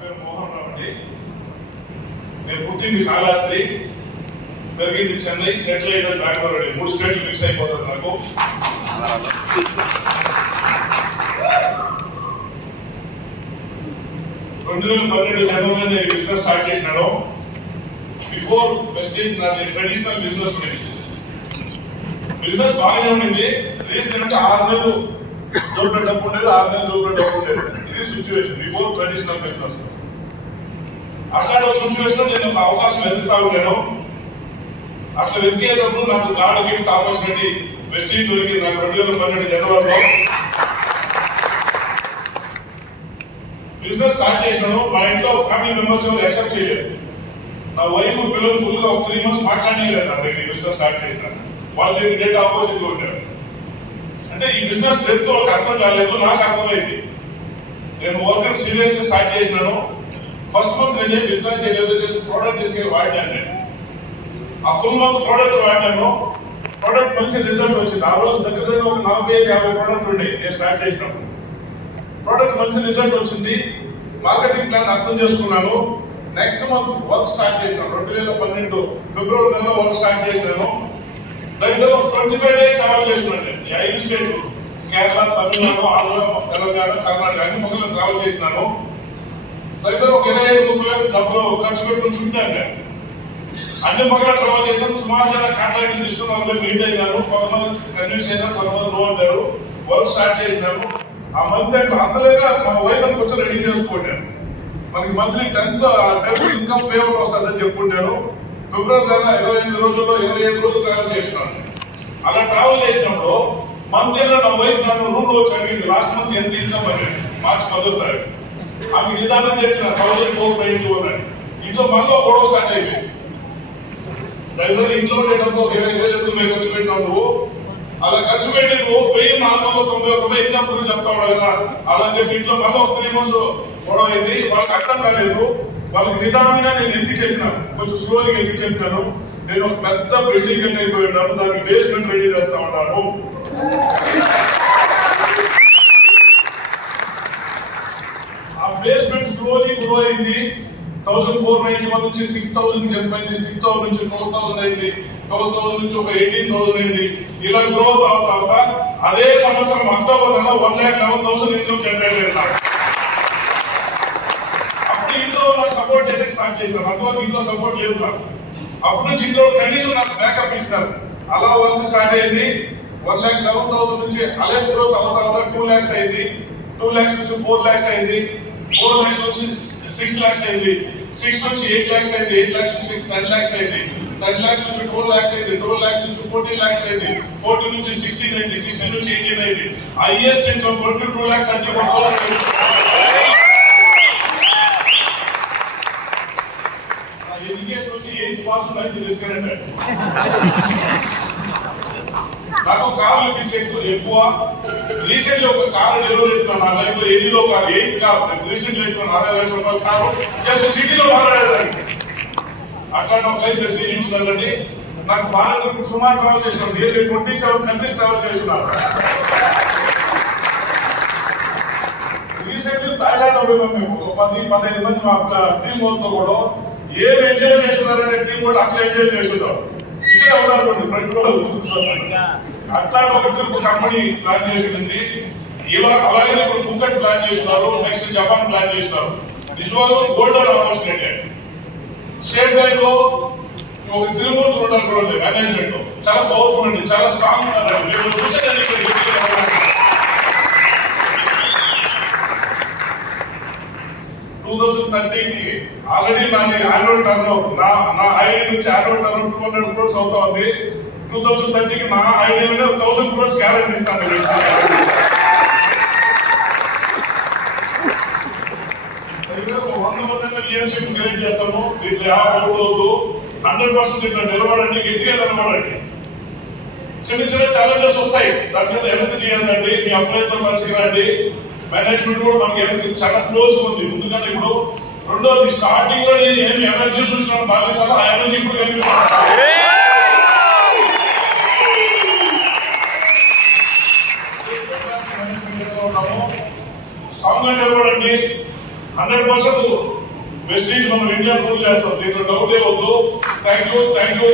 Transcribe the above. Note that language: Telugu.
పేరు మోహన్ రావు అండి. నేను పుట్టింది కాళహస్తి, పెరిగింది చెన్నై, సెటిల్ అయ్యేది బెంగళూరు అండి. 3 స్టేట్లు మిక్స్ అయిపోతుంది నాకు. జనవరిలో నేను బిజినెస్ స్టార్ట్ చేసినాను. బిఫోర్ వెస్టేజ్ నాది ట్రెడిషనల్ బిజినెస్ ఉండేది. బిజినెస్ బాగానే ఉండింది. రీజన్ ఏంటంటే 6 నెలలు జోబులో డబ్బు ఉండేది, 6 నెలలు జోబులో డబ్బు ఉండేది. ఇది సిచ్యువేషన్ బిఫోర్ ట్రెడిషనల్ బిజినెస్. అట్లాంటి ఒక సిచ్యువేషన్ నేను ఒక అవకాశం వెతుకుతా ఉంటాను. అట్లా వెతికేటప్పుడు నాకు గాడ్ గిఫ్ట్ ఆపర్చునిటీ వెస్టేజ్ దొరికింది నాకు 2012 జనవరిలో. బిజినెస్ స్టార్ట్ చేశాను. మా ఇంట్లో ఫ్యామిలీ మెంబర్స్ ఎవరు యాక్సెప్ట్ చేయలేదు. నా వైఫ్ పిల్లలు ఫుల్ గా 3 months మాట్లాడలేదు నా దగ్గర. బిజినెస్ స్టార్ట్ చేసినాను. వాళ్ళ దగ్గర డేట్ ఆపోజిట్ లో ఉంటారు. అంటే ఈ బిజినెస్ డెప్త్ వాళ్ళకి అర్థం కాలేదు, నాకు అర్థమైంది. నేను వర్క్ సీరియస్ గా స్టార్ట్ చేసినాను. ఫస్ట్ మంత్ నేనే బిజినెస్ చేయలేదు, జస్ట్ ప్రోడక్ట్ తీసుకెళ్ళి వాడినాను. నేను ఆ ఫుల్ మంత్ ప్రోడక్ట్ వాడినాను. ప్రోడక్ట్ మంచి రిజల్ట్ వచ్చింది. ఆ రోజు దగ్గర ఒక 45-50 ప్రోడక్ట్ ఉండే నేను స్టార్ట్ చేసినప్పుడు. ప్రోడక్ట్ మంచి రిజల్ట్ వచ్చింది. మార్కెటింగ్ ప్లాన్ అర్థం చేసుకున్నాను. నెక్స్ట్ మంత్ వర్క్ స్టార్ట్ చేసినాను. 2012 ఫిబ్రవరి నెలలో వర్క్ స్టార్ట్ చేసినాను. దగ్గర 25 days ట్రావెల్ చేసినాను. 5 స్టేట్లు కేరళ, తమిళనాడు, ఆంధ్ర, తెలంగాణ, కర్ణాటక అన్ని పక్కన ట్రావెల్ చేసినాను. దగ్గర ఒక 25-30 డబ్బులు ఖర్చు పెట్టుకుంటున్నాను. నేను అన్ని పక్కన ట్రావెల్ చేశాను. సుమారుగా కాంట్రాక్ట్ తీసుకుని వాళ్ళకి మీట్ అయినాను. కొంతమంది కన్విన్స్ అయినారు, కొంతమంది నో అంటారు. వర్క్ స్టార్ట్ చేసినాను. ఆ మంత్ అంతలేగా మా వైఫ్ అని కొంచెం రెడీ చేసుకుంటాను. మనకి మంత్లీ 10th ఇన్కమ్ పేఅవుట్ వస్తుందని చెప్పుకుంటాను. ఫిబ్రవరి నెల 25 రోజుల్లో 25 రోజులు ట్రావెల్ చేసినాను. అలా ట్రావెల్ చేసినప్పుడు మంత్ ఎండ్లో నా వైఫ్ నన్ను రూమ్ లో వచ్చి అడిగింది లాస్ట్ మంత్ ఎంత ఇన్కమ్ అని. మార్చి 10వ తారీఖు ఆమె నిదానం చెప్పిన 1491 అని. ఇంట్లో మళ్ళీ గొడవ స్టార్ట్ అయిపోయింది. దగ్గర ఇంట్లో డబ్బు ఒక 20,000 మేము ఖర్చు పెట్టినావు నువ్వు. అలా ఖర్చు పెట్టి నువ్వు 1491 రూపాయలు ఇన్కమ్ గురించి చెప్తావు కదా అలా చెప్పి ఇంట్లో మళ్ళీ ఒక 3 months గొడవ అయింది. వాళ్ళకి అర్థం కాలేదు. వాళ్ళకి నిదానంగా నేను ఎత్తి చెప్పినాను, కొంచెం స్లోగా ఎత్తి చెప్పినాను. నేను ఒక పెద్ద బిల్డింగ్ కట్ అయిపోయి ఉన్నాను, దానికి బేస్మెంట్ రెడీ చేస్తా ఉన్నాను. ఆ బేస్మెంట్ స్లోలీ గ్రో అయింది. 1491 నుంచి 6000 జంప్ అయింది. 6000 నుంచి 12,000 అయింది. 12,000 నుంచి ఒక 18,000 అయింది. ఇలా గ్రోత్ అవుతా అదే సంవత్సరం అక్టోబర్ నెల 1,11,000 ఇన్కమ్ జనరేట్ అయింది. అప్పుడు ఇంట్లో నాకు సపోర్ట్ చేసే స్టార్ట్ చేసినారు. అంతవరకు ఇంట్లో సపోర్ట్ లేదు నాకు. అప్పటి నుంచి ఇంట్లో కనీసం నాకు బ్యాకప్ ఇచ్చినారు. అలా వర్క్ స్టార్ట్ అయింది. 1,11,000 నుంచి అలా గ్రోత్ అవుతా 2 lakhs అయింది. 2 lakhs నుంచి 4 lakhs అయింది. 4 lakhs నుంచి 6 lakhs అయింది. 6 నుంచి 8 lakhs అయింది. 8 lakhs నుంచి 10 lakhs అయింది. 10 lakhs నుంచి 12 lakhs అయింది. 12 lakhs నుంచి 14 lakhs అయింది. 14 నుంచి 16 అయింది. 16 నుంచి 18 అయింది. Highest income 22,34,000. ఎడ్యుకేషన్ వచ్చి 8th పాస్ 9th డిస్కనెక్టెడ్. నాకు కార్లు పిచ్చి ఎక్కువ. రీసెంట్లీ ఒక కారు డెలివరీ అవుతున్నాను నా లైఫ్ లో. ఏదిలో కారు 8th కార్ రీసెంట్లీ అవుతున్నాను. 60,000 రూపాయల కారు జస్ట్ సిటీలో మాట్లాడేదానికి. అట్లాంటి ఒక లైఫ్ జీవించినదండి. నాకు ఫారెన్ సుమారు ట్రావెల్ చేసినాను. 27 కంట్రీస్ ట్రావెల్ చేస్తున్నాను. రీసెంట్లీ థాయిలాండ్ పోయినాం మేము. ఒక 10-15 మంది మా టీం వాళ్ళతో కూడా ఏం ఎంజాయ్ చేస్తున్నారంటే టీం కూడా అట్లా ఎంజాయ్ చేస్తున్నారు. ఇక్కడే ఉన్నారు ఫ్రెండ్ కూడా అట్లాంటి ఒక ట్రిప్ కంపెనీ ప్లాన్ చేసింది. ఇలా అలాగే ఇప్పుడు ఫుకెట్ ప్లాన్ చేస్తున్నారు. నెక్స్ట్ జపాన్ ప్లాన్ చేస్తున్నారు. నిజంగా గోల్డెన్ ఆపర్చునిటీ. సేమ్ టైం లో ఒక 3 months ఉన్నారు మేనేజ్మెంట్ చాలా పవర్ఫుల్ అండి, చాలా స్ట్రాంగ్ ఉన్నారండి. 2030కి ఆల్రెడీ నాది యాన్యువల్ టర్న్ నా ఐడి నుంచి యాన్యువల్ టర్న్ 200 crores అవుతా ఉంది. 2030కి నా ఐడి మీద 1,000 crores గ్యారెంటీ ఇస్తాను. 100 మంది లీడర్షిప్ క్రియేట్ చేస్తాము. దీంట్లో అవుతుంది 100% ఇట్లా నిలబడండి, గట్టిగా నిలబడండి. చిన్న చిన్న ఛాలెంజెస్ వస్తాయి, దాని మీద వెనక్కి తీయదండి. మీ అప్లైతో కలిసి రండి. మేనేజ్మెంట్ కూడా మనకి వెనక్కి చాలా క్లోజ్ ఉంది. ముందుగానే ఇప్పుడు రెండోది స్టార్టింగ్ లో నేను ఏమి ఎనర్జీ చూసినాను బాగా ఆ ఎనర్జీ ఇప్పుడు స్ట్రాంగ్ గా నిలబడండి. 100% వెస్టీజ్ మనం ఇండియా రూల్ చేస్తాం, దీంట్లో డౌట్ ఏ వద్దు. Thank you.